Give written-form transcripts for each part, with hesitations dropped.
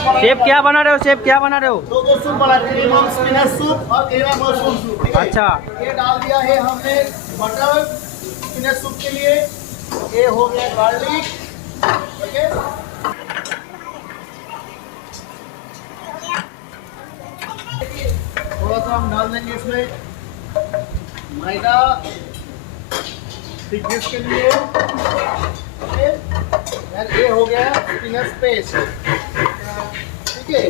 Chef क्या बना रहे हो? शेफ क्या बना रहे हो? दो सूप बना, क्रीम ऑफ स्पिनच सूप और क्रीम ऑफ मशरूम सूप। अच्छा, ये डाल दिया है हमने बटर स्पिनच सूप के लिए। ये हो गया गार्लिक। ओके, थोड़ा सा हम डाल देंगे इसमें मैदा थिकनेस के लिए। यार ये हो गया स्पिनच पेस्ट। ठीक है,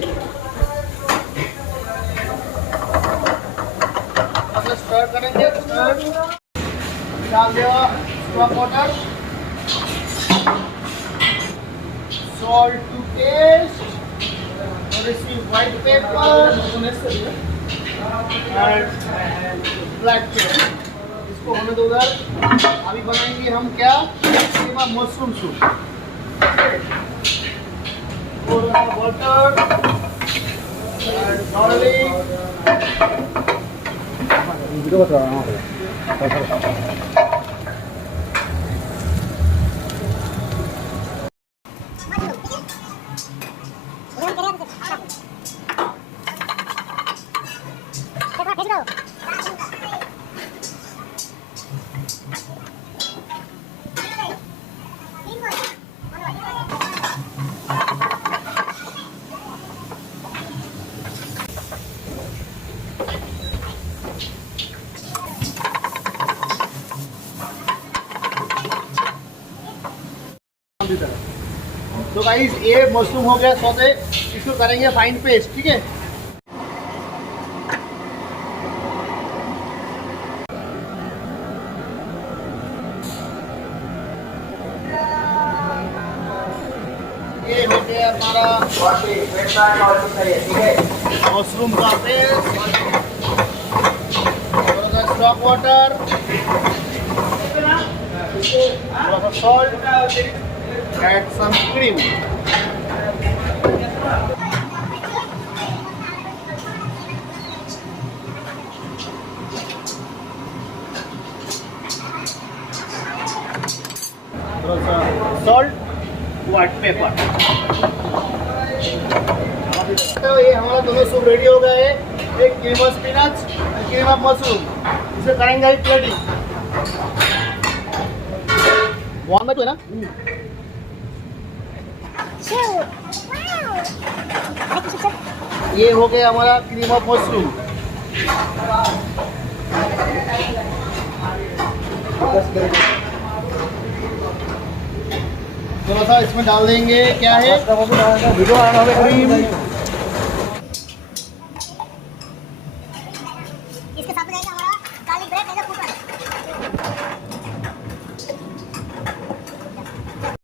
स्टर करेंगे। डाल दिया stock water, salt to taste, और इसकी white pepper and black pepper. इसको होने दो उधर। अभी बनाएंगे हम क्या, mushroom soup. Water and garlic. तो गाइस ये मशरूम हो गया सौदे, इसको करेंगे फाइन पेस्ट। ठीक है, ये हो गया हमारा मशरूम का पेस्ट, स्टॉक वाटर, थोड़ा सा salt, add some cream. Salt, white pepper. तो ये हमारा दोनों सूप रेडी हो गए हैं। एक cream of spinach, cream of mushroom. इसे करेंगे प्लेटिंग। 1/2 है ना? ये हो गया हमारा क्रीम ऑफ मशरूम। थोड़ा सा इसमें डाल देंगे, क्या है, क्रीम